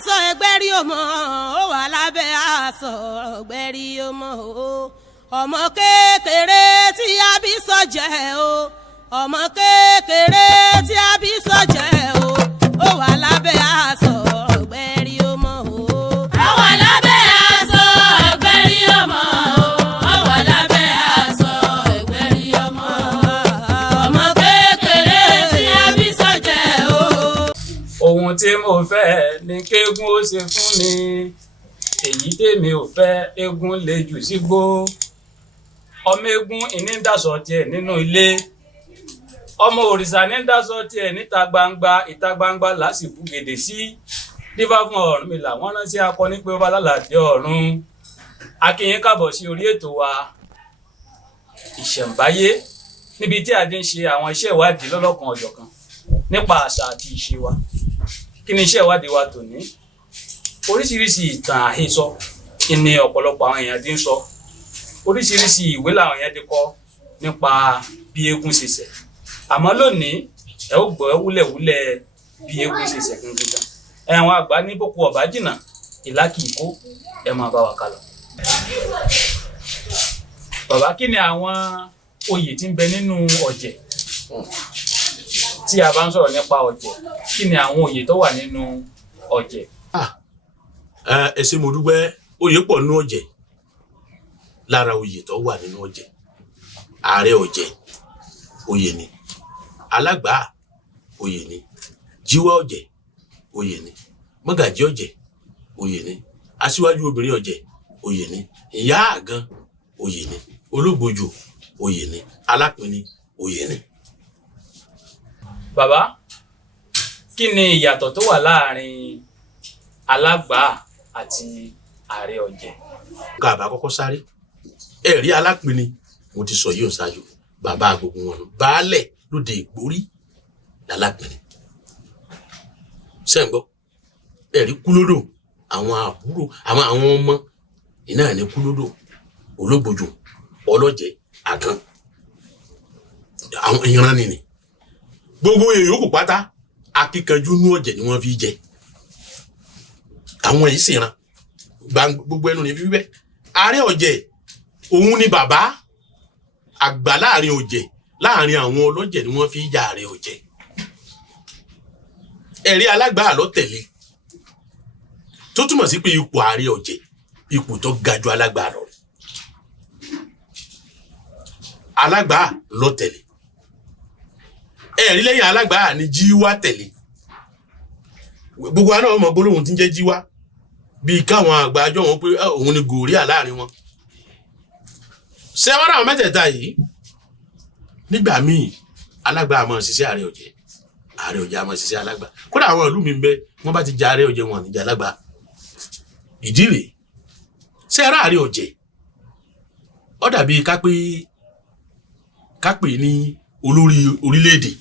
aṣọ ẹgbẹ́rí ọmọ ó wà lábẹ́ aṣọ ẹgbẹ́rí ọmọ ọmọ kékeré tí a bí sọ́jẹ́ o ọmọ kékeré tí a bí sọ́jẹ́ o ó wà lábẹ́ aṣọ ẹgbẹ́rí ọmọ ó wà lábẹ́ aṣọ ẹgbẹ́rí ọmọ ó wà lábẹ́ aṣọ ẹgbẹ́rí ọmọ ọmọ kékeré tí a bí sọ́jẹ́ o. Ohun tí mo fẹ́ ni kégún ó ṣe fún mi èyí tèmi ò fẹ́ eégún lè jù sígbó ọmọ eégún ìní ń dàsọ tiẹ̀ nínú ilé ọmọ òrìṣà ní ń dàsọ tiẹ̀ níta gbangba ìta gbangba lásìkò gèdè sí dífá fún Ọ̀rúnmìlà wọ́n rántí akọni pé ó bá lálàdé ọ̀run a kí yín káàbọ̀ sí orí ètò wa ìṣẹ̀ǹbáyé níbi tí a ti ń ṣe àwọn iṣẹ́ ìwádìí lọ́lọ́kan ọ̀jọ̀kan nípa àṣà àti ìṣe wa. Kí ni iṣẹ́ ìwádìí wa tòní? Oríṣiríṣi ìtàn àhesọ ni ọ̀pọ̀lọpọ̀ àwọn èèyàn ti ń sọ. Oríṣiríṣi ìwé làwọn èèyàn ti kọ nípa bí eégún ṣe ṣẹ̀. Àmọ́ lónìí ẹ ó gbọ́ wúlẹ̀wúlẹ̀ bí eégún ṣe ṣẹ̀ gangan. Àwọn àgbà ní boko ọ̀bá jìnnà ìlà kì í kó ẹ máa bá wa kálọ. Bàbá, kí ni àwọn oyè tí ń bẹ nínú ọ̀jẹ̀? Tí a bá ń sọ̀rọ̀ nípa ọ̀jẹ̀, kí ni àwọn oyè tó wà nínú ọ̀jẹ̀? Ẹ ṣé mo dúpẹ́, oyè pọ̀ nínú ọ̀jẹ̀. Lára oyè tó wà nínú ọ̀jẹ̀, ààrẹ ọ̀jẹ̀ oyè ni, alágbà oyè ni, jíwá ọ̀jẹ̀ oyè ni, mọ́gàjí ọ̀jẹ̀ oyè ni, aṣíwájú obìnrin ọ̀jẹ̀ oyè ni, ìyá àgàn oyè ni, ológbòjò oyè ni, alápinni oyè ni. Bàbá, kí ni ìyàtọ̀ tó wà láàrin alágbà àti ààrẹ ọ̀jẹ̀? Ká bá kọ́kọ́ sáré, ẹ̀rí alápinni mo ti sọ yìí ò ṣáájú, bàbá gbogbo wọn baálẹ̀ lóde ìgbórí lálápinni. Ṣẹ́ǹgbọ́, ẹ̀rí kúlódò, àwọn àbúrò àwọn ọmọ iná ní kúlódò, ológbòjò, ọlọ́jẹ̀, àgàn, àwọn ìran nìní. Gbogbo èèyàn kò pátá akíkanjú nú ọ̀jẹ̀ ni wọ́n fi jẹ. Àwọn yìí ṣèràn gbogbo ẹnu ní fífẹ́. Ààrẹ ọ̀jẹ̀ òun ni bàbá àgbà láàrin ọ̀jẹ̀, láàrin àwọn ọlọ́jẹ̀ ni wọ́n fi jà ààrẹ ọ̀jẹ̀. Ẹ̀rí alágbà ló tẹ̀lé, tó túmọ̀ sí pé ipò ààrẹ ọ̀jẹ̀ ipò tó ga ju alágbà lọ. Alágbà ló tẹ̀lé. Ẹ̀rí lẹ́yìn alágbà ni jíwá tẹ̀lé. Gbogbo àná ọmọ gbólóhùn tí ń jẹ́ jíwá bí káwọn àgbà àjọ wọn pé òun ni gòríà láàrin wọn. Ṣé wọ́n ráwọn mẹ́tẹ̀ẹ̀ta yìí? Nígbà míì alágbà a máa ṣiṣẹ́ ààrẹ ọ̀jẹ̀, ààrẹ ọ̀jẹ̀ a máa ṣiṣẹ́ alágbà. Kódà àwọn ìlú mi ń bẹ wọ́n bá ti jẹ ààrẹ ọ̀jẹ̀ wọn níjà alágbà. Ìdí rèé, ṣé ara ààrẹ ọ̀jẹ̀ ó dàbí ká pè ní olórí orílẹ̀-èdè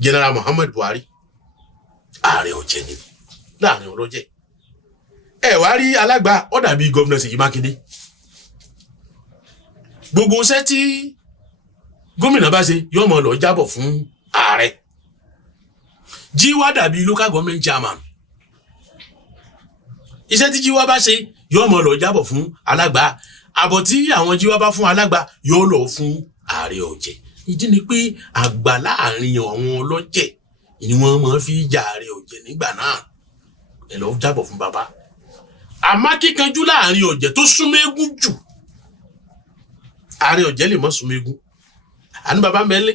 General Muhammad Buhari, ààrẹ ọ̀jẹ̀ ni láàrin ọlọ́jẹ̀. Ẹ wá rí alágbà ó dàbí gómìnà Ṣèyí Mákindé. Gbogbo iṣẹ́ tí gómìnà bá ṣe yóò mọ̀ lọ jábọ̀ fún ààrẹ. Jíwá dàbí local government chairman. Iṣẹ́ tí jíwá bá ṣe yóò mọ̀ lọ jábọ̀ fún alágbà. Àbọ̀ tí àwọn jíwá bá fún alágbà yóò lọ fún ààrẹ ọ̀jẹ̀. Ìdí ni pé àgbà láàrin àwọn ọlọ́jẹ̀ ni wọ́n máa fi jà ààrẹ ọ̀jẹ̀ nígbà náà. Ẹ lọ jábọ̀ fún bàbá. Àmọ́ kíkanjú láàrin ọ̀jẹ̀ tó súnmọ́ eégún jù, ààrẹ ọ̀jẹ̀ lè mọ́ súnmọ́ eégún. Àní bàbá mẹ́lẹ́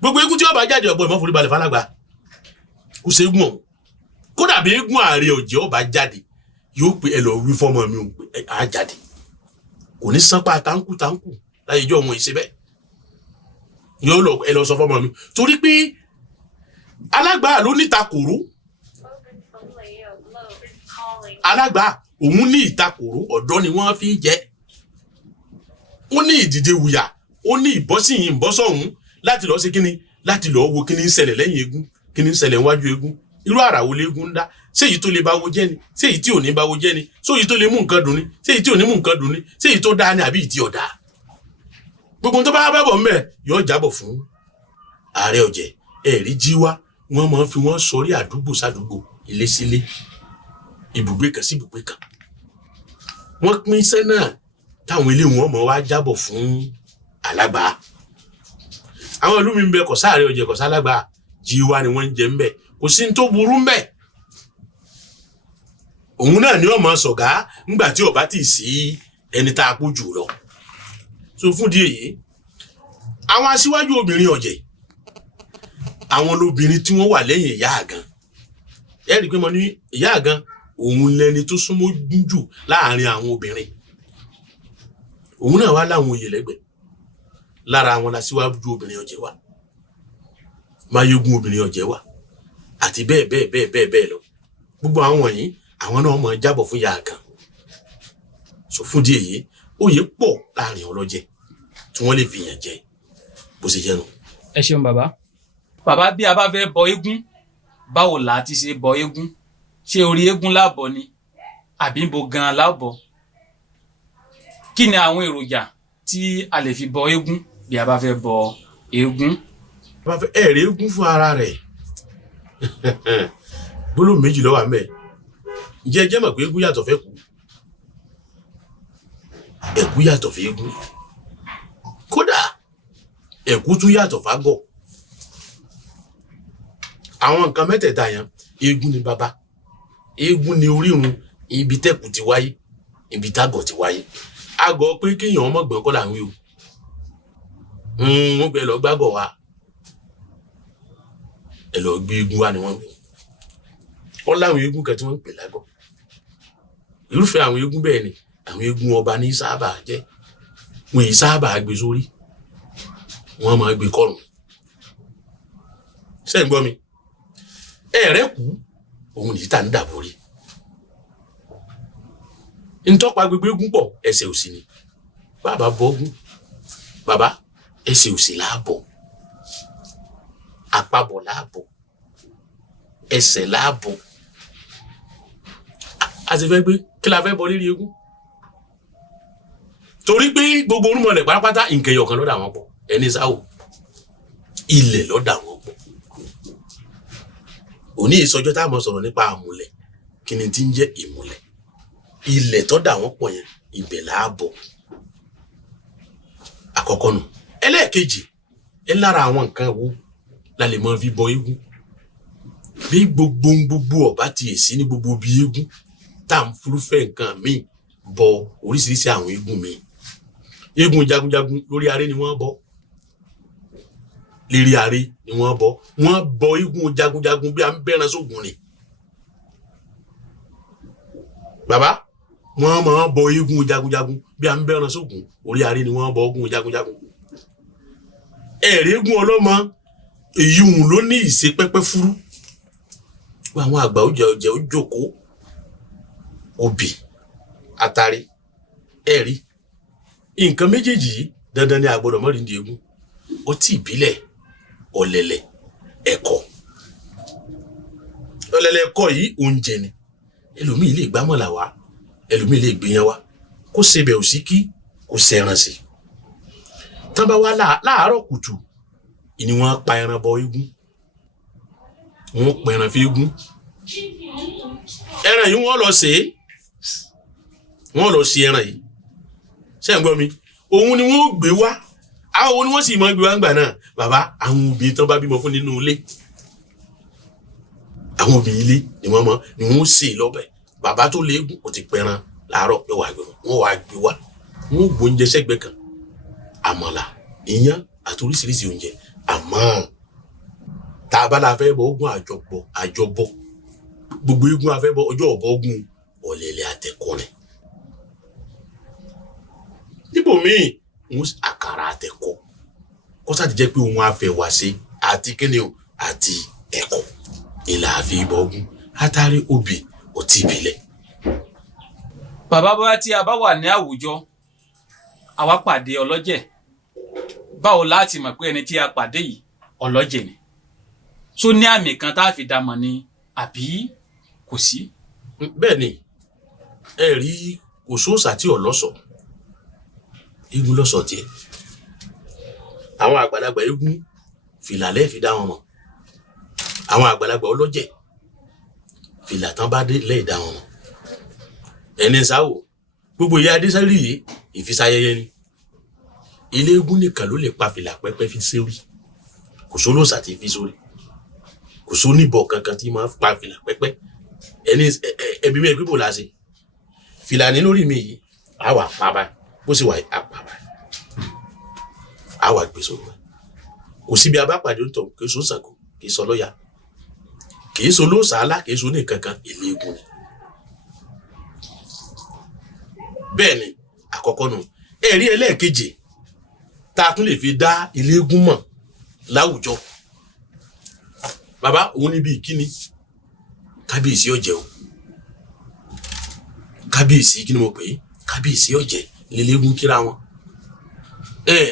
gbogbo eégún tí ó bá jáde ọ̀gbọ́n ìmọ̀ forí balẹ̀ fálágbà kò sí eégún ọ̀hún. Kódà bí eégún ààrẹ ọ̀jẹ̀ ó bá jáde yóò pé ẹ lọ wí fọ́mọ mi ò pé á jáde, kò ní sánpá táǹkù láyé ìjọ ọmọ ìṣe bẹ́ẹ̀. Yóò lọ ẹ lọ sọ fọ́mọ mi torí pé alágbà ló ní ìtakòró. Alágbà òun ní ìtakòró, ọ̀dọ́ ni wọ́n fi jẹ́. Ó ní ìdìde wùyà, ó ní ìbọ́sìyìn ìbọ́sọ̀hún láti lọ sí kíni, láti lọ wo kíni ń ṣẹlẹ̀ lẹ́yìn eégún, kíni ń ṣẹlẹ̀ níwájú eégún, irú àrà wo léégún ń dá, ṣé èyí tó lè báwo jẹ́ ni, ṣé èyí tí ò ní báwo jẹ́ ni, ṣé èyí tó lè mú nǹkan dùn ni, ṣé èyí tí ò ní mú nǹkan dùn ni, ṣé èyí tó dáa ni àbí ìdí ọ̀dá. Gbogbo tó bá bọ̀ ńbẹ̀ yóò jábọ̀ fún ààrẹ ọ̀jẹ̀. Ẹ̀rí jíwá wọ́n máa ń fi wọ́n sọrí àdúgbò sádùúgbò, ilé sílé, ibùgbé kan sí ibùgbé kan. Wọ́n pín iṣẹ́ náà táwọn ilé wọn mọ̀ wá jábọ̀ fún alágbà. Àwọn ìlú mi ń bẹ kò sáàrẹ ọ̀jẹ̀ kò sálágbà, jíwá ni wọ́n ń jẹ ń bẹ, kò sí ní tó burú ń bẹ. Òun náà ni wọ́n máa sọ̀gá ńgbà tí ó bá ti sí ẹni tá a kó jù lọ. So fún di èyí, àwọn aṣíwájú obìnrin ọ̀jẹ̀, àwọn lóbìnrin tí wọ́n wà lẹ́yìn ìyá àgàn. Ẹ rí i pé mo ní ìyá àgàn, òun lẹni tó súnmọ́ jù láàrin àwọn obìnrin. Òun náà wá láwọn oyè lẹ́gbẹ̀ẹ́. Lára àwọn aṣíwájú obìnrin ọ̀jẹ̀ wà, máyégún obìnrin ọ̀jẹ̀ wà, àti bẹ́ẹ̀ bẹ́ẹ̀ bẹ́ẹ̀ bẹ́ẹ̀ bẹ́ẹ̀ lọ. Gbogbo àwọn wọ̀nyí, àwọn náà máa jábọ̀ fún ìyá àgàn. So fún di èyí, oyè pọ̀ láàrin ọlọ́jẹ̀ tí wọ́n lè fi yàn jẹ bó ṣe jẹ́ nu. Ẹ ṣeun bàbá. Bàbá, bí a bá fẹ́ bọ eégún, báwo là á ti ṣe bọ eégún? Ṣé orí eégún lábọ̀ ni àbí bo gan lábọ̀? Kí ni àwọn èròjà tí a lè fi bọ eégún bí a bá fẹ́ bọ eégún? Bá fẹ́ ẹ̀rí eégún fún ara rẹ̀. Gbólóhùn méjì ló wà ńbẹ̀. Ǹjẹ́ ẹ jẹ́ mọ̀ pé eégún yàtọ̀ fẹ́ kú? Ẹ̀kú yàtọ̀ fẹ́ eégún. Kódà ẹ̀kú tún yàtọ̀ fágọ̀. Àwọn nǹkan mẹ́tẹ̀ẹ̀ta yẹn, eégún ni bàbá, eégún ni orírun, ibi tẹ́kù ti wáyé, ibi tágọ̀ ti wáyé. Àgọ̀ pé kéèyàn ọmọ gbọ̀n kọ́ là ń wí o. Wọ́n gbé lọ gbágọ̀ wa, ẹ lọ gbé eégún wa ni wọ́n wí. Wọ́n láwọn eégún kan tí wọ́n ń pè lágọ̀. Irúfẹ́ àwọn eégún bẹ́ẹ̀ ni àwọn eégún ọba ní sábà jẹ́. Wọ́n yìí sábà gbé sórí, wọ́n máa gbé kọ́rùn. Ṣé ń gbọ́ mi? Ẹ̀rẹ́ kú, òun nìyí tà ń dàbò rí. Ntọ́pa gbogbo eégún pọ̀, ẹsẹ̀ òsì ni. Bàbá bọ ogún, bàbá ẹsẹ̀ òsì láàbọ̀, àpapọ̀ láàbọ̀, ẹsẹ̀ láàbọ̀. A ti fẹ́ gbé kí la fẹ́ bọ lérí eégún? Torí pé gbogbo orúmọlẹ̀ pátápátá nkẹyọ̀ kan lọ́dà wọn pọ̀, ẹni sáwò ilẹ̀ lọ́dà wọn pọ̀. Òní ìsọjọ́ tá a mọ̀ sọ̀rọ̀ nípa àmùlẹ̀, kí ni tí ń jẹ́ ìmùlẹ̀? Ilẹ̀ tó dà wọ́n pọ̀ yẹn, ibẹ̀ láàbọ̀. Àkọ́kọ́ nù. Ẹlẹ́ẹ̀kejì, ẹ lára àwọn nǹkan wo la lè máa fi bọ eégún? Bí gbogbo ọba ti èsì ní gbogbo bí eégún, tá à ń fúrúfẹ́ nǹkan míì bọ oríṣiríṣi àwọn eégún míì. Eégún jagunjagun lórí aré ni wọ́n bọ. Lérí aré ni wọ́n bọ. Wọ́n bọ eégún jagunjagun bí a ń bẹ́ran sógun ni. Bàbá, wọ́n máa bọ eégún jagunjagun bí a ń bẹ́ran sógun, orí aré ni wọ́n bọ eégún jagunjagun. Ẹ̀rí eégún ọlọ́mọ, èyí òun ló ní ìṣe pẹ́pẹ́ fúrú. Àwọn àgbà ọ̀jẹ̀ ó jókòó, obì, àtàrí, ẹ̀rí. Nǹkan méjèèjì yìí dandan ni a gbọ́dọ̀ mọ́ rí ní eégún. Ọtí ìbílẹ̀, ọ̀lẹ̀lẹ̀, ẹ̀kọ. Ọ̀lẹ̀lẹ̀ ẹ̀kọ yìí oúnjẹ ni. Ẹlòmíì lè gbámọ̀là wá, ẹlòmíì lè gbéyàn wá, kó sebẹ̀ ò sí kí, kó sẹran sí. Tán bá wá láàárọ̀ kùtù, ìní wọ́n pa ẹran bọ eégún. Wọ́n pa ẹran fi eégún. Ẹran yìí wọ́n lọ sè é. Wọ́n lọ sí ẹran yìí. Ṣé ń gbọ́ mi? Òun ni wọ́n gbé wá. Àwọn òun ni wọ́n sì máa gbé wá ńgbà náà. Bàbá, àwọn obìnrin tán bá bímọ fún nínú ilé. Àwọn obìnrin ilé ni wọ́n sè lọ́bẹ̀. Bàbá tó léégún kò ti pẹran láàárọ̀ yóò wá gbé wọn. Wọ́n wá gbé wá. Wọ́n gbó oúnjẹ sẹ́gbẹ̀ kan. Àmàlà, iyán àti oríṣiríṣi oúnjẹ. Àmọ́ tá a bá la fẹ́ bọ ogún àjọbọ. Gbogbo eégún a fẹ́ bọ ọjọ́ ọ̀bọ ogún ọ̀lẹ̀lẹ̀ àtẹ̀kọ́rin. Níbo míì, wọ́n àkàrà àtẹ̀kọ́. Kọ́sá ti jẹ́ pé òun á fẹ́ wá sí àti kíni o àti ẹ̀kọ́. Ìlà àfi ìbọ̀ ogún, àtàrí obì, ọtí ìbílẹ̀. Bàbá, bóyá tí a bá wà ní àwùjọ, àwa pàdé ọlọ́jẹ̀, báwo láti mọ̀ pé ẹni tí a pàdé yìí ọlọ́jẹ̀ ni? Ṣó ní àmì kan tá a fi dámọ̀ ni àbí kò sí? Bẹ́ẹ̀ ni, ẹ rí kò sóòsà tí ọlọ́sọ̀, eégún lọ́sọ̀ tiẹ̀. Àwọn àgbàlagbà eégún fìlà lẹ́ẹ̀ fi dá wọn mọ̀. àwọn àgbàlagbà ọlọ́jẹ̀ fìlà tán bá dé lẹ́yìn dá wọn ẹni sáwò gbogbo ìyá adésárì yìí ìfisayẹyẹ ni ilé eégún nìkan ló lè pa fìlà pẹ́pẹ́ fi sórí kò sólòsà tí fi sórí kò sóníbọ̀ kankan tí máa pa fìlà pẹ́pẹ́ ẹni ẹbí mi ẹgbẹ́ bò láṣẹ fìlà ní lórí mi yìí á wà pa báyìí bó sì wà á pa báyìí á wà gbé sórí wa kò síbi abápàdé tó kì í so Ṣàngó kì í sọ lọ́yà kì í so lóòsàálà kì í so ní kankan ilé eégún ni bẹ́ẹ̀ ni àkọ́kọ́ nù ẹ̀rí ẹlẹ́ẹ̀kejì tá a tún lè fi dá ilé eégún mọ̀ láwùjọ bàbá òun níbi ìkíni kábíyèsí ọ̀jẹ̀ o kábíyèsí kí ni mo pè é kábíyèsí ọ̀jẹ̀ lílé eégún kíra wọn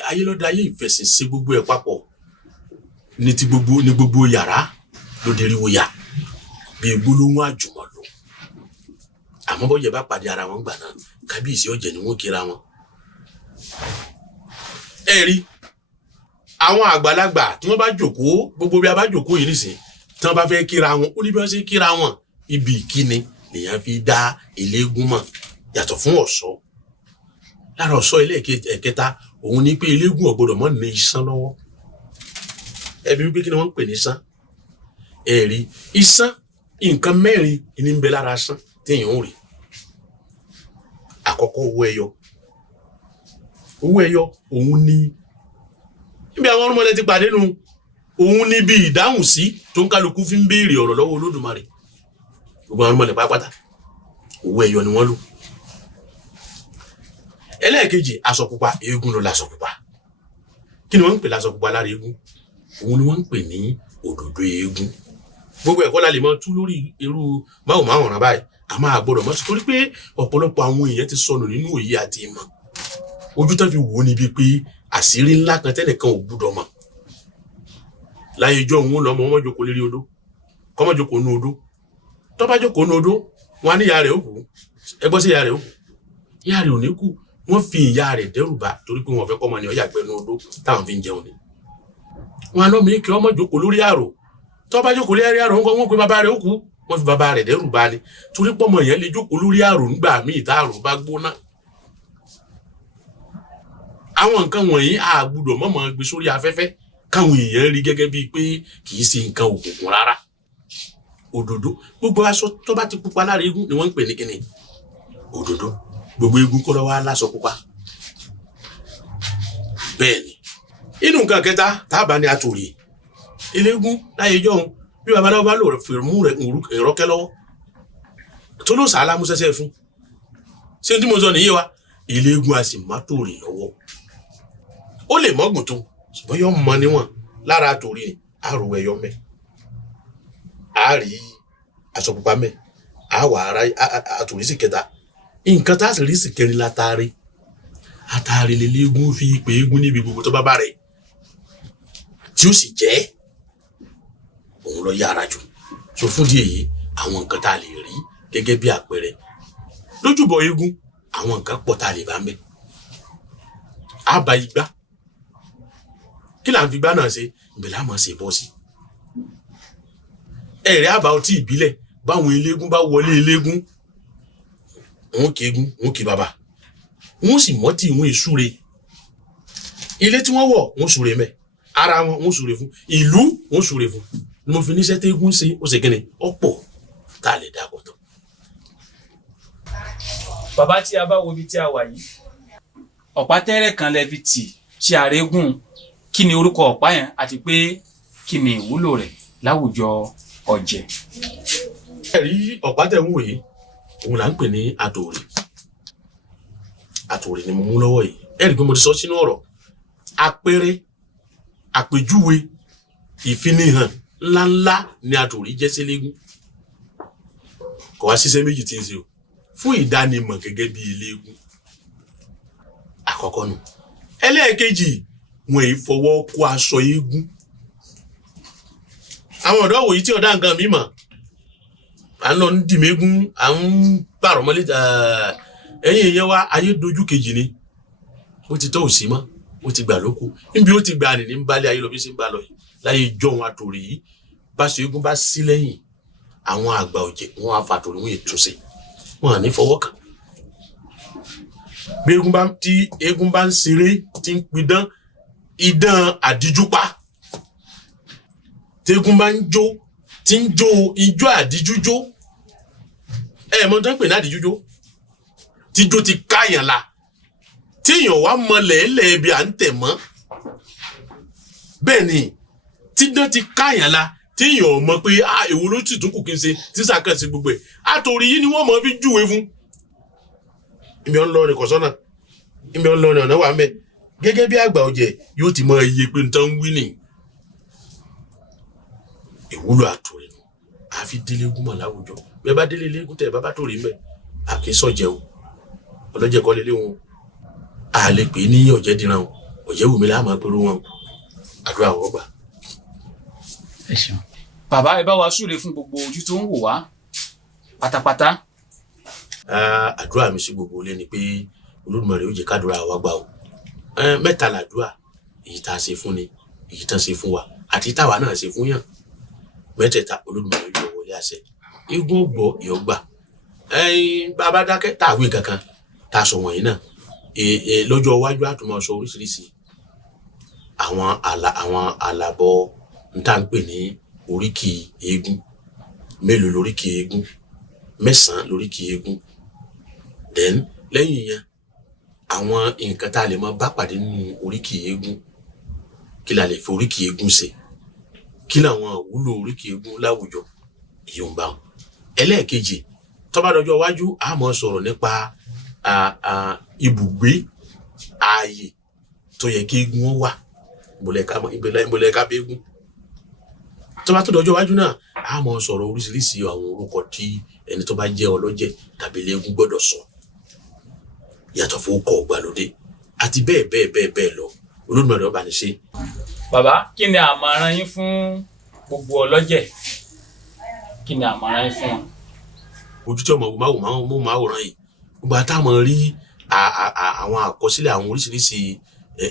ayélọ́dẹ ayé ìfẹ̀sìn ṣe gbogbo ẹ̀ papọ̀ ní ti gbogbo yàrá lóde ríwo yá bí gbólóhùn àjùmọ̀lò àmọ́ bọ́jẹ̀ bá pàdé ara wọn gbà náà kábíyèsí ọ̀jẹ̀ ni wọ́n kíra wọn. ẹ rí àwọn àgbàlagbà tí wọ́n bá jókòó gbogbo bí a bá jókòó yìí nìsín tí wọ́n bá fẹ́ kíra wọn ó ní bí wọ́n ṣe kíra wọn ibi ìkíni lèèyàn fi dá ilé eégún mọ̀ yàtọ̀ fún ọ̀ṣọ́ lára ọ̀ṣọ́ ilé ẹ̀kẹta òun ní pé ilé eégún ò gbọdọ̀ mọ́ ní iṣan lọ́wọ́ ẹbí wípé kí ni wọ́n ń pè ní iṣan ẹ rí iṣan nǹkan mẹ́rin ní ń bẹ lára iṣan téèyàn ń rí àkọ́kọ́ owó ẹyọ òun ní níbi àwọn ọmọdé ti pàdé nu òun ní bí ìdáhùn sí tó ń kálukú fi ń béèrè ọ̀rọ̀ lọ́wọ́ Olódùmarè gbogbo àwọn ọmọdé pátápátá owó ẹyọ ni wọ́n lò ẹlẹ́ẹ̀kejì aṣọ pupa eégún ló láṣọ pupa kí ni wọ́n ń pè láṣọ pupa lára eégún òun ni wọ́n ń pè ní òdòdó eégún gbogbo ẹ̀kọ́ la lè mọ tú lórí irú máwòmáwòrán báyìí a máa gbọ́dọ̀ mọ̀ sí torí pé ọ̀pọ̀lọpọ̀ àwọn èèyàn ti sọnù nínú òye àti ìmọ̀ ojú tó fi wò ó níbi pé àṣírí ńlá kan tẹ́nìkan ò gbúdọ̀ mọ̀ láyé ijó òun lọ́mọ wọn jókòó lérí odó kọ́mọ jókòó nú odó tó bá jókòó nú odó wọn á ní ìyá rẹ̀ ó kú ẹ gbọ́ sí ìyá rẹ̀ ó kú ìyá rẹ̀ ò ní kú wọ́n fi ìyá rẹ̀ dẹ́rù bà torí pé wọ́n fẹ́ kọ́mọ ní ọ̀yà gbẹ́nu odó táwọn fi ń jẹun ni wọn á lọ́ mi kí ọmọ jókòó lórí àrò tó bá jókòó lórí àrò ńkọ́ wọ́n pe bàbá rẹ̀ ó kú wọ́n fi bàbá rẹ̀ dẹ́rù bà ni torí pọ́mọ yẹn lè jókòó lórí àrò nígbà míì tá àrò bá gbóná àwọn nǹkan wọ̀nyí a gbọ́dọ̀ mọ̀mọ́ gbé sórí afẹ́fẹ́ káwọn èèyàn rí gẹ́gẹ́ bíi pé kì í ṣe nǹkan òkùnkùn rárá òdòdó gbogbo aṣọ tó bá ti pupa lára eégún ni wọ́n ń pè ní kíni òdòdó gbogbo eégún kọ́ ló wá láṣọ pupa bẹ́ẹ̀ ni inú nǹkan kẹta tábà ní àtòrí eléégún láyé jọ̀hún bí babaláwo bá lò fèrè mú rẹ̀ ìrọ́kẹ́ lọ́wọ́ tó ló sàálà mú sẹ́sẹ́ fún ṣé tí mo sọ nìyí wa eléégún a sì má tòrí lọ́wọ́ ó lè mọ́gùn tó ṣùgbọ́n yọ mọ níwọ̀n lára àtòrí ni àrò ẹ̀yọ mẹ́ a rí aṣọ pupa mẹ́ a wà ara àtòrí sì kẹta nǹkan tá a sì rí sì kẹrin látàrí àtàrí lélẹ́gún fi pé eégún níbi gbogbo tó bá bá rẹ̀ tí ó sì jẹ́ òun lọ yára jù so fún díẹ̀ yìí àwọn nǹkan tá a lè rí gẹ́gẹ́ bí àpẹẹrẹ lójúbọ eégún àwọn nǹkan pọ̀ tá a lè bá ń bẹ àbá igbá kí là ń fi igbá náà ṣe ìbẹ̀lẹ̀ àmọ́ ṣe bọ́ sí ẹ̀rẹ́ àbá ọtí ìbílẹ̀ báwọn eléégún bá wọlé eléégún wọn kì í eégún wọn kì í bàbá wọn sì mọ́tì wọn ìsúre ilé tí wọ́n wọ̀ wọn súre mẹ́ ara wọn súre fún ìlú wọn súre fún ni mo fi níṣẹ́ tẹ́gún ṣe ó ṣe kíni ọ̀pọ̀ tá a lè dà pọ̀ tó. bàbá tí a bá wo ibi tí a wà yìí ọ̀pá tẹ́rẹ̀ kan lẹ fi tì ṣe àrégún kí ni orúkọ ọ̀pá yẹn àti pé kí ni ìwúlò rẹ̀ láwùjọ ọ̀jẹ̀. ẹ̀rí ọ̀pá tẹ̀ ń wò yìí òun là ń pè ní àtòrí àtòrí ni mo mú lọ́wọ́ yìí ẹ̀rí pé mo ti sọ sínú ọ̀rọ̀ àpẹẹrẹ àpèjúwe ìfinihàn ńláńlá ni àtòrí jẹ́ sẹ́lẹ́gún kò wá ṣiṣẹ́ méjì tí ń ṣe o fún ìdánimọ̀ gẹ́gẹ́ bí eléégún àkọ́kọ́ nù ẹlẹ́ẹ̀kejì wọn èyí fọwọ́ kó aṣọ eégún àwọn ọ̀dọ́ wòye tí ọ̀dá nǹkan mímọ̀ à ń lọ ní dìmégún à ń pààrọ̀ mọ́lẹ̀ ẹ̀yìn èèyàn wa ayé dojú kejì ni ó ti tọ́ òsì mọ́ ó ti gbà lóko níbi ó ti gbà ní balẹ̀ ayé lọ bí ṣe ń bá lọ yìí láyé jọ̀hún àtòrí yìí báṣọ eégún bá sí lẹ́yìn àwọn àgbà ọ̀jẹ̀ wọn á fàtòrí wọn ètúnṣe wọn à ní fọwọ́ kàn. bí eégún bá ń ṣeré tí ń pidán idán àdíjúpa tégún bá ń jó tí ń jó ijó àdíjújó mọ tán pè ní àdíjújó tíjó ti káyàn la tíyàn wá mọ lẹ́ẹ̀lẹ́ bí à ń tẹ̀ mọ́ bẹ́ẹ̀ ni tídán ti káyàn la tíyàn mọ̀ pé èwo ló sì tún kù kí n ṣe sísà kan sí gbogbo ẹ̀ àtòrí yìí ni wọ́n mọ̀ fi júwe fún ibi ọ̀n lọ rìn kọ̀sọ́nà ibi ọ̀n lọ rìn ọ̀nà wà mẹ́ gẹ́gẹ́ bí àgbà ọ̀jẹ̀ yóò ti mọ iye pé nǹkan ń wí nì ìwúlò àtòrí nù àfi délé egún mọ̀ láwùjọ bẹ́ẹ̀ bá délé eégún tẹ̀ bá tó rí mẹ́ àkínsọ̀jẹ̀ o ọlọ́jẹ̀ kọ́ lélẹ́ wọn a lè pè ní ọ̀jẹ̀ dìran ọ̀jẹ̀ wùmí láàmú pẹ̀lú wọn àdúrà wọ́n gbà. ẹ ṣeun bàbá ẹ bá wa súre fún gbogbo ojú tó ń wò wá pátápátá. àdúrà mi sí gbogbo ilé ni pé Olódùmarè ó jẹ́ kádùrà wa gbà o mẹ́ta làdúrà èyí tá a ṣe fún ni èyí tán ṣe fún wa àti táwa náà ṣe fún yàn mẹ́tẹ̀ẹ̀ta Olódùmarè yóò wọlé àṣẹ eégún gbọ́ ìyọgbà bàbá dákẹ́ tàwé kankan tá a sọ wọ̀nyí náà lọ́jọ́ iwájú àtúmọ̀ sọ oríṣiríṣi àwọn àlàbọ̀ níta ń pè ní oríkì eégún mélòó lóríkì eégún 9 lóríkì eégún then lẹ́yìn yẹn àwọn nǹkan tá a lè máa bá pàdé nínú oríkì eégún kí la lè fi oríkì eégún ṣe kí làwọn àwúlò oríkì eégún láwùjọ ìyóò ń bá wọn. ẹlẹ́ẹ̀kejì tó bá dọjọ́ iwájú a máa sọ̀rọ̀ nípa ibùgbé ààyè tó yẹ kí eégún wọn wà ìbòlẹ̀ ká bẹ́ẹ̀gún. tó bá tó dọjọ́ iwájú náà a máa sọ̀rọ̀ oríṣiríṣi àwọn orúkọ tí ẹni tó bá jẹ́ ọlọ́jẹ̀ tàbí eléégún gbọ́dọ̀ sọ yàtọ̀ fún ọkọ̀ ìgbàlódé àti bẹ́ẹ̀ bẹ́ẹ̀ bẹ́ẹ̀ bẹ́ẹ̀ lọ Olódùmarè ọba ní ṣe. bàbá kí ni àmọ̀ràn yín fún gbogbo ọlọ́jẹ̀ kí ni àmọ̀ràn yín fún wọn. ojú tí ọmọ máwòrán yìí gbogbo àtàwọn rí àwọn àkọsílẹ̀ àwọn oríṣiríṣi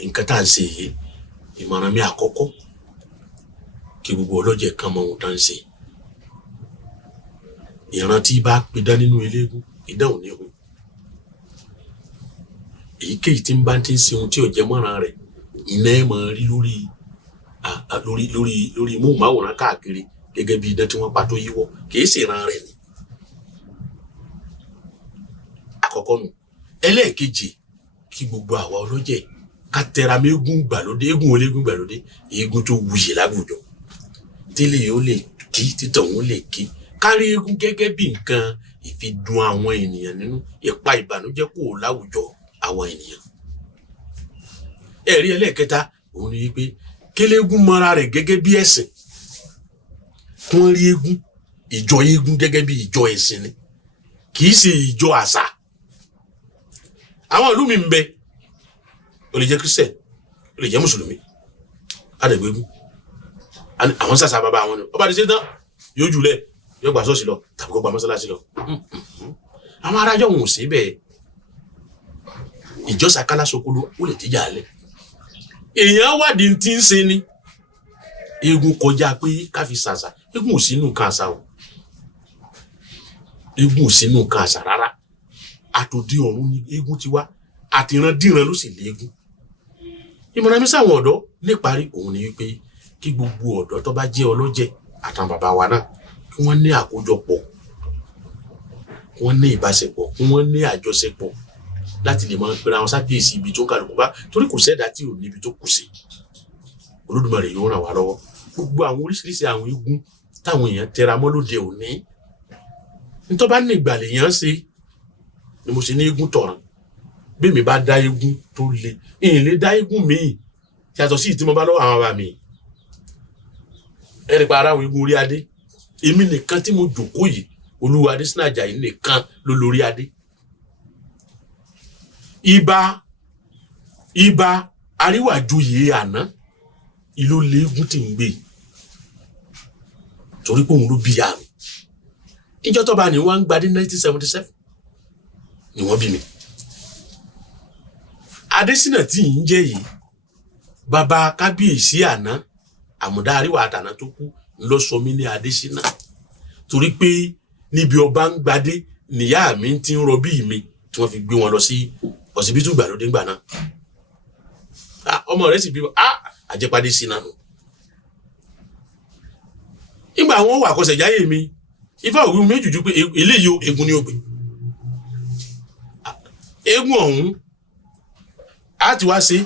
nǹkan tá à ń ṣe yìí ìmọ̀ràn mi àkọ́kọ́ kí gbogbo ọlọ́jẹ̀ kan mọ ohun tá à ń ṣe ìrántí bá pidán nínú eléégún ìdáhùn ní ohun èyíkéyìí tí ń bá ti ń ṣe ohun tí ò jẹ́ mọ́ràn rẹ̀ iná ẹ̀ máa rí lórí móhùnmáwòrán káàkiri gẹ́gẹ́ bí idán tí wọ́n pa tó yíwọ́ kìí ṣe ìran rẹ̀ ni àkọ́kọ́ nù. ẹlẹ́ẹ̀kejì kí gbogbo àwa ọlọ́jẹ̀ ká tẹra mọ́ eégún gbàlódé eégún olégún gbàlódé eégún tó wuyì láwùjọ tẹ́lẹ̀ ó lè kí títọ̀ òun lè kí kárí eégún gẹ́gẹ́ bí nǹkan ìfidùn àwọn ènìyàn nínú ìpa ìbànújẹ́ kò láwùjọ àwọn ènìyàn. ẹ̀rí ẹlẹ́ẹ̀kẹta òun ni wípé kélégún mọ́ra rẹ̀ gẹ́gẹ́ bí ẹ̀sìn kún rí ìjọ eégún gẹ́gẹ́ bí ìjọ ẹ̀sìn ni kì í ṣe ìjọ àṣà. àwọn ìlú mi ń bẹ ó lè jẹ́ Christian ó lè jẹ́ mùsùlùmí àdẹ̀gbẹ́gún àwọn sàṣà bàbá àwọn ni ọba àti ṣetán yóò jùlẹ̀ yóò gbà ṣọ́ọ̀ṣì lọ tàbí kó gba mọ́sálásí lọ. àwọn arájọ́ wọn ò sí bẹ́ẹ̀ ìjọ sàkálà sokolo ó lè tíjà alẹ́ èèyàn wádìí tí ń ṣe ni eégún kọjá pé ká fi ṣàṣà eégún ò sínú nǹkan àṣà o eégún ò sínú nǹkan àṣà rárá àtòdí ọ̀run ni eégún ti wá àtìrandíran ló sì léégún. ìmọ̀ràn mi sáwọn ọ̀dọ́ níparí òun ni wípé kí gbogbo ọ̀dọ́ tó bá jẹ́ ọlọ́jẹ̀ àtàwọn bàbá wa náà kí wọ́n ní àkójọpọ̀ kí wọ́n ní ìbáṣepọ̀ kí wọ́n ní àjọṣepọ̀ láti lè máa pera wọn sákèésí ibi tó kálukú bá torí kò sẹ́dá tí ò níbi tó kù sí. Olódùmarè yóò ràn wá lọ́wọ́ gbogbo àwọn oríṣiríṣi àwọn eégún táwọn èèyàn tẹra mọ́ lóde òní nítorí bá ní ìgbàlẹ̀ yẹn ṣe ni mo ṣe ní eégún tọ̀ràn bí mi bá dá eégún tó le ìyìn lè dá eégún míì yàtọ̀ sí ìtí mo bá lọ́wọ́ àwọn bàbá mi ẹ̀rì pa ara àwọn eégún orí adé èmi nìkan tí mo jòkó yìí Olúwa Adésínà Àjàyí nìkan ló lórí adé. Ìbà àríwájòyè àná ìlú léegun tí ń gbé torí pé òun ló bí àmì ìjọ tó bá ní wọ́n ń gbadé 1977 ni wọ́n bí mi. Adésínà tí ń jẹ́ yìí bàbá kábíyèsí àná àmùdá àríwá àtàná tó kú ló sọ mí ní Adésínà torí pé níbi ọba ń gbadé níyà mi ti ń rọbí mi tí wọ́n fi gbé wọn lọ sí ọsibítù gbàlódé ńgbà náà ọmọ rẹ̀ sì bí àjẹpàdé sínà nù nígbà wọn wà kọsẹ̀ jáyé mi ifá òwú méjì ju pé eléyìí egun ni ó gbé egun ọ̀hún á ti wá sí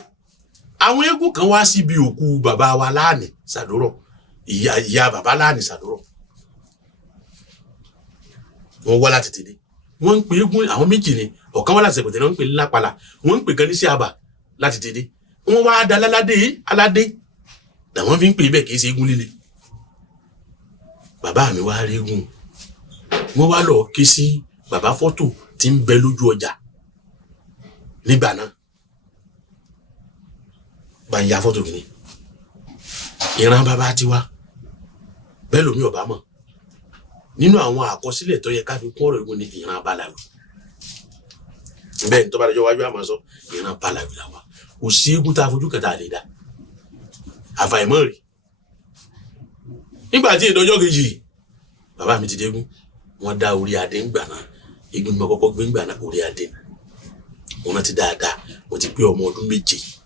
àwọn egun kan wá síbi òkú bàbá wa Láàní Sàdúrọ̀ ìyá bàbá Láàní Sàdúrọ̀ wọ́n wá láti tèdè wọ́n ń pe egun àwọn méjì ni ọ̀kan wá láti Ṣẹ̀pẹ̀tẹ̀ wọ́n ń pe Lápàlà wọ́n ń pe kan ní sí àbà láti tèdè wọ́n wá da aládé làwọn fi ń pè bẹ́ẹ̀ kì í ṣe egun líle bàbá mi wá rí egun wọ́n wá lọ ké sí bàbá fọ́tò tí ń bẹ lójú ọjà nígbà náà bá ń ya fọ́tò kìíní ìran bàbá tiwa bẹ́ẹ̀ lómi ọ̀bá mọ̀ nínú àwọn àkọsílẹ̀ tó yẹ ká fi kún ọ̀rọ̀ egun ní ìran Balawi bẹ́ẹ̀ ní tó bá lọ́jọ́ wájú àmọ́ sọ ìran Balawi làwà kò sí egun tá a fojú kẹta àlè dá àfàìmọ̀ rí nígbà tí ìdọ́jọ́ kejì bàbá mi ti dégún wọ́n dá orí adé ń gbà náà egun mi kọ́kọ́ gbé ń gbà náà orí adé wọn ti dáadáa wọ́n ti pé ọmọ ọdún 7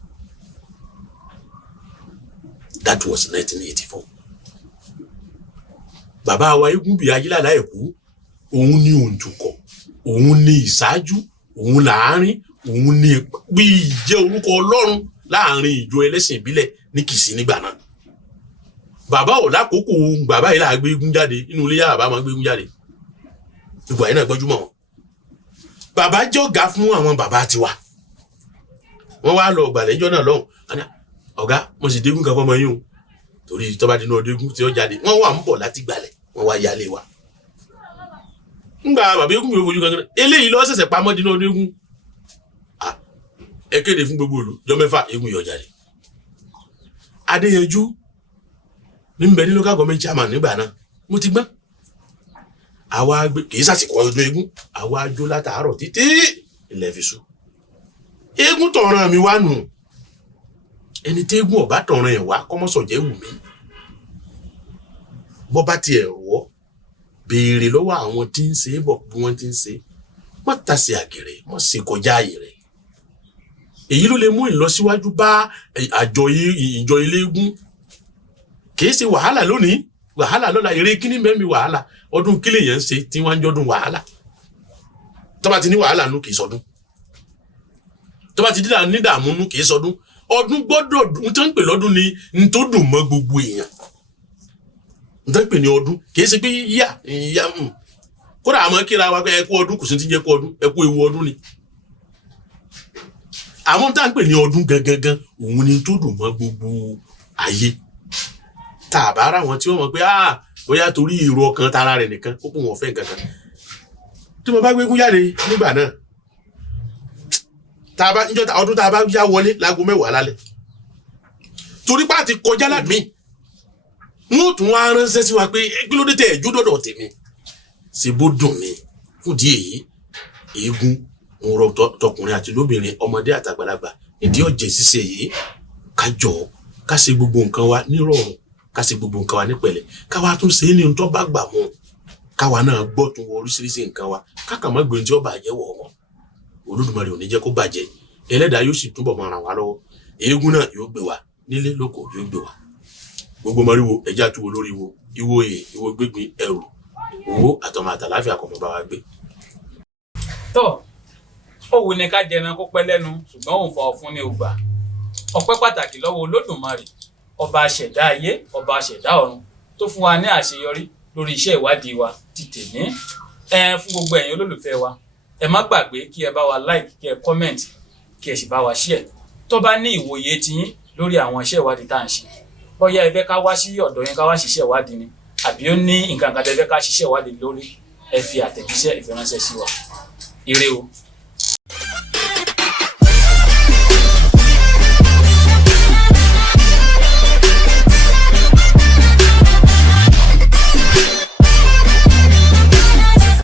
that was 1984 bàbá wa egun bíi ayílàlá ẹ̀kú òun ní òǹtukọ̀ òun ní ìṣáájú òun láàárín òun ní bí ìjẹ́ orúkọ Ọlọ́run láàárín ìjọ ẹlẹ́sìn ìbílẹ̀ ní Kìsì nígbà náà bàbá ò lákòókò bàbá yìí láà gbé egun jáde inú ilé yá bàbá máa gbé egun jáde ìgbà yìí náà gbọ́júmọ̀ wọn bàbá jẹ́ ọ̀gá fún àwọn bàbá tiwa wọ́n wá lọ gbàlẹ́jọ́ náà lọ́hùn ọ̀gá mo sì dégún kan fọmọ yín o torí tó bá dínú ọdẹ́gún tí ó jáde wọ́n wà ń bọ̀ láti gbàlẹ̀ wọ́n wá yálé wa ńgbà bàbá egun mi ò fojú kankan eléyìí lọ ṣẹ̀ṣẹ̀ pamọ́ dínú ọdẹ́gún ẹ kéde fún gbogbo olù jọ mẹ́fà egun yọ jáde Adéyanjú ní mbẹ ní local government chairman nígbà náà mo ti gbọ́n àwa gbé kì í sàsìkò ọdún eégún àwa jó látàárọ̀ títí ilẹ̀ fi ṣú eégún tọ̀ràn mi wá nù ẹni tí eégún ọ̀bá tọ̀ràn ẹ̀ wá kọ́mọ́sọ̀jẹ́ wù mí bọ́ bá tiẹ̀ rọ́ béèrè lọ́wọ́ àwọn tí ń ṣe é bọ̀ bí wọ́n ti ń ṣe wọ́n tasẹ̀ àgèrè wọ́n ṣe kọjá ààyè rẹ̀ èyí ló lè mú ìlọsíwájú bá ìjọ ilé eégún kìí ṣe wàhálà lónìí wàhálà lọ́la eré kíní mẹ́mí wàhálà ọdún kílè yẹn ń ṣe tí wọ́n ń jọ́dún wàhálà tó bá ti ní wàhálà nù kìí sọdún tó bá ti ní dààmú nù kìí sọdún ọdún gbọ́dọ̀ n tó ń pè lọ́dún ni n tó dùn mọ́ gbogbo èèyàn n tó ń pè ní ọdún kìí ṣe pé yíyà kódà àmọ́ kíra wa pé ẹ kú ọdún kò sí ti jẹ́ kú ọdún ẹ kú ewu ọdún ni àwọn tá à ń pè ní ọdún gangan òun ni tó dùn mọ́ gbogbo ayé tàbá ara wọn tí wọ́n mọ̀ pé bóyá torí èrò ọkàn tara rẹ̀ nìkan ó kún wọn fẹ́ nǹkan kan tí mo bá gbégún jáde nígbà náà tàbá níjọ́ ọdún tàbá yá wọlé láago 10 lálẹ́ torí pé àti kọjá láàmì wọn ò tún wá ránṣẹ́ sí wa pé kí ló dé tẹ ẹjọ́ dọ̀dọ̀ tèmi ṣe bó dùn mí fún di èyí eégún ń rọ tọkùnrin àti lóbìnrin ọmọdé àtàgbàlagbà ìdí ọ̀jẹ̀ ṣíṣe yìí kájọ ká ṣe gbogbo nǹkan wa nírọ̀rùn ká ṣe gbogbo nǹkan wa ní pẹ̀lẹ́ káwa tún ṣe é ní tó bá gbà mú káwa náà gbọ́ tún wọ oríṣiríṣi nǹkan wa káka mọ́ gbèrè tí ó bàjẹ́ wọ̀ wọ́n Olódùmarè ò ní jẹ́ kó bàjẹ́ Ẹlẹ́dàá yóò sì túbọ̀ máa ràn wá lọ́wọ́ eégún náà yóò gbé wa nílé lóko yóò gbé wa gbogbo mọ́ríwo ẹja àtúwò lórí wo ìwo èè ìwo gbégbin ẹrù owó àtọmọ àtàláfíà kọmọ bá wa gbé. tó òwú ni ká jẹran kó pẹ́ lẹ́nu ṣùgbọ́n òun fọ fún ní ògbà ọpẹ́ pàtàkì lọ́wọ́ Olódùmarè ọba àṣẹ̀dá ayé ọba àṣẹ̀dá ọ̀run tó fún wa ní àṣeyọrí lórí iṣẹ́ ìwádìí wa ti tèmi fún gbogbo ẹ̀yin olólùfẹ́ wa ẹ má gbàgbé kí ẹ bá wa like kí ẹ comment kí ẹ sì bá wa share tó bá ní ìwòye tiyín lórí àwọn iṣẹ́ ìwádìí tá à ń ṣe bóyá ẹ fẹ́ ká wá sí ọ̀dọ̀ yín ká wá ṣiṣẹ́ ìwádìí ni àbí ó ní nǹkan kan tẹ́ fẹ́ ká ṣiṣẹ́ ìwádìí lórí ẹ fi àtẹ̀jíṣẹ́ ìfiránṣẹ́ sí wa ire o.